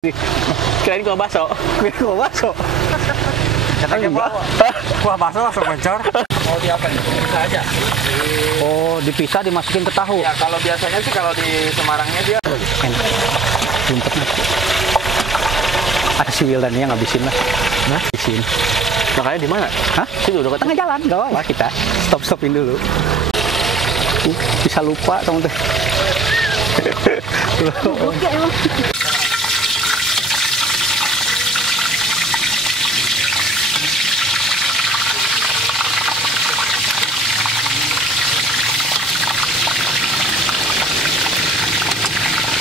Kirain kuah bakso. Kirain kuah bakso. Katanya kuah bakso langsung bocor. Mau diapain? Bisa aja. Oh, dipisah dimasukin ke tahu. Ya kalau biasanya sih kalau di Semarangnya dia Enak. Lumpet nih. Ada si Wildan yang ngabisin lah. Nah, habisin. Makanya di mana? Hah? Situ dekat tengah jalan. Gak apa-apa kita. Stopin dulu. Bisa lupa kamu teh.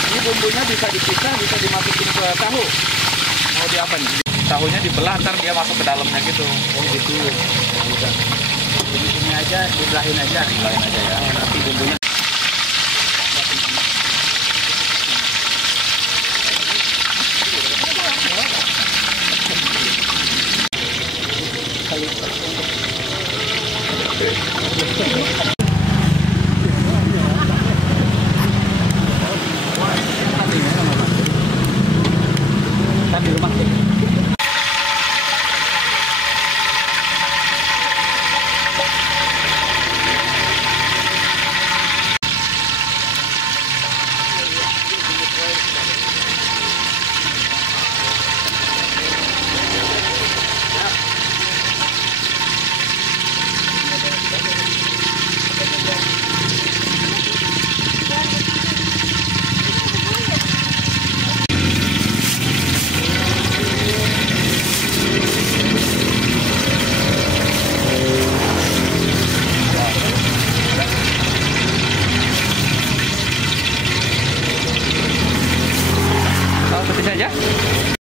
ini bumbunya bisa dipisah, bisa dimasukin ke tahu. Mau diapain? Tahunya dibelah, ntar dia masuk ke dalamnya gitu. Oh gitu. Bisa. Ini aja dibelahin aja. Lain aja ya. Nanti bumbunya. Di rumah. Seperti saja.